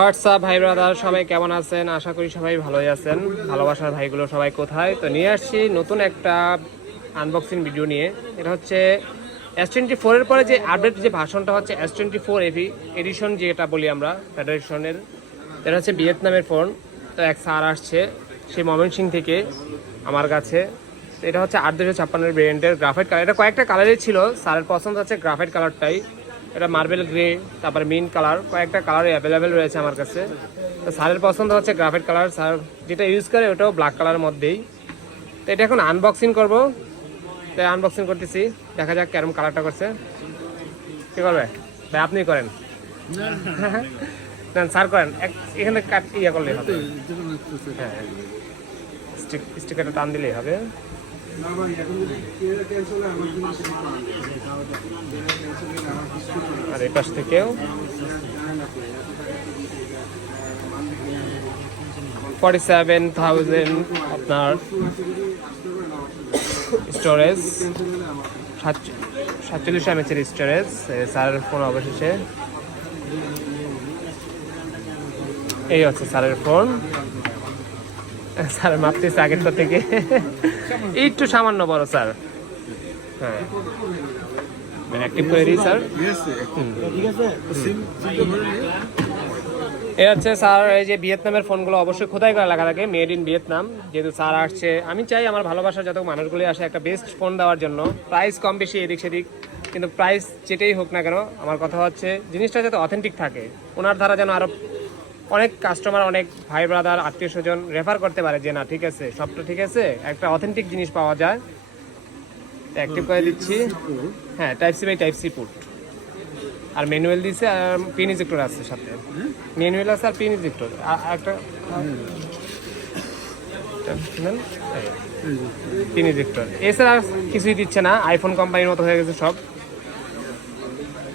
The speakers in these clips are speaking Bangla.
হোয়াটসঅ্যাপ ভাই ব্রাদার সবাই কেমন আছেন? আশা করি সবাই ভালোই আছেন। ভালোবাসার ভাইগুলো সবাই কোথায়? তো নিয়ে আসছি নতুন একটা আনবক্সিং ভিডিও নিয়ে। এটা হচ্ছে এস টোয়েন্টি ফোরের পরে যে আপডেট যে ভাষণটা হচ্ছে S twenty four AV edition যেটা বলি আমরা ফেডারেশনের এটা হচ্ছে ভিয়েতনামের ফোন তো এক স্যার আসছে, সেই ময়মনসিং থেকে আমার কাছে। এটা হচ্ছে আট দুশো ছাপ্পান্নের ব্র্যান্ডের গ্রাফাইট কালার এটা কয়েকটা কালারই ছিল। স্যারের পছন্দ হচ্ছে গ্রাফাইট কালারটাই এটা মার্বেল গ্রে তারপরে মিন কালার কয়েকটা কালার অ্যাভেলেবেল রয়েছে আমার কাছে তো স্যারের পছন্দ হচ্ছে গ্রাফেট কালার স্যার যেটা ইউজ করে ওটাও ব্ল্যাক কালারের মধ্যেই তো এটা এখন আনবক্সিং করব তো আনবক্সিং করতেছি দেখা যাক কেরম কালারটা করছে কী করবে ভাই আপনি করেন না স্যার করেন এখানে কাট ইয়ে করলে হবে হ্যাঁ স্টিক স্টিকারটা টান দিলেই হবে আর এই পাশ থেকেও? ফর্টি সেভেন থাউজেন্ড আপনার স্টোরেজ সাতচল্লিশ এমএচের স্টোরেজ স্যারের ফোন অবশেষে। এই হচ্ছে স্যারের ফোন স্যার মাপতেছে আগেরটা থেকে। একটু সামান্য বড়, স্যার। হ্যাঁ। Active sir. এ হচ্ছে, স্যার, এই যে ভিয়েতনামের ফোনগুলো অবশ্যই খোদাই করা লেখা থাকে? মেড ইন ভিয়েতনাম যেহেতু স্যার আসছে। আমি চাই আমার ভালোবাসার যত মানুষগুলি আসে, একটা বেস্ট ফোন দেওয়ার জন্য। প্রাইস কম বেশি, এদিক সেদিক। কিন্তু প্রাইস যেটাই হোক না কেন, আমার কথা হচ্ছে, জিনিসটা যাতে অথেন্টিক থাকে। ওনার দ্বারা যেন আরও অনেক কাস্টমার অনেক ভাই ব্রাদার আত্মীয় স্বজন রেফার করতে পারে যে না ঠিক আছে সবটা ঠিক আছে একটা অথেন্টিক জিনিস পাওয়া যায়। অ্যাক্টিভ করে দিচ্ছি। হ্যাঁ type C by type C port R manual দিছে আর পিন ইজেক্টর আছে সাথে। ম্যানুয়াল আছে আর পিন ইজেক্টর একটা পিন ইজেক্টর এছাড়া কিছুই দিচ্ছে না আইফোন কোম্পানির মতো হয়ে গেছে সব।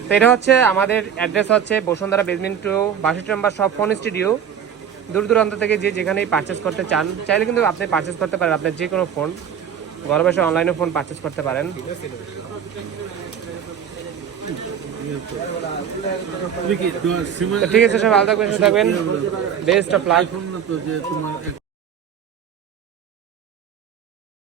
তো এটা হচ্ছে আমাদের অ্যাড্রেস হচ্ছে বসুন্ধরা বেসমেন্ট টু বাষট্টি নম্বর সব ফোন স্টুডিও দূর দূরান্ত থেকে যে যেখানেই পারচেস করতে চান, চাইলে কিন্তু আপনি পারচেস করতে পারেন আপনার যে কোনো ফোন ঘরে বসে অনলাইনে ফোন পারচেস করতে পারেন। ঠিক আছে সব ভালো থাকবেন থাকবেন। Best of luck